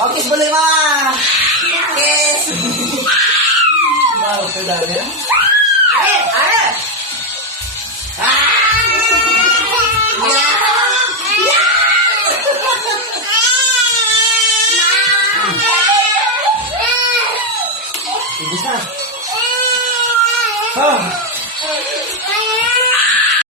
Oh, kiss boleh mama. Kiss. Wow, pedal ya. Ayo, ayo. Ibus na. Oh.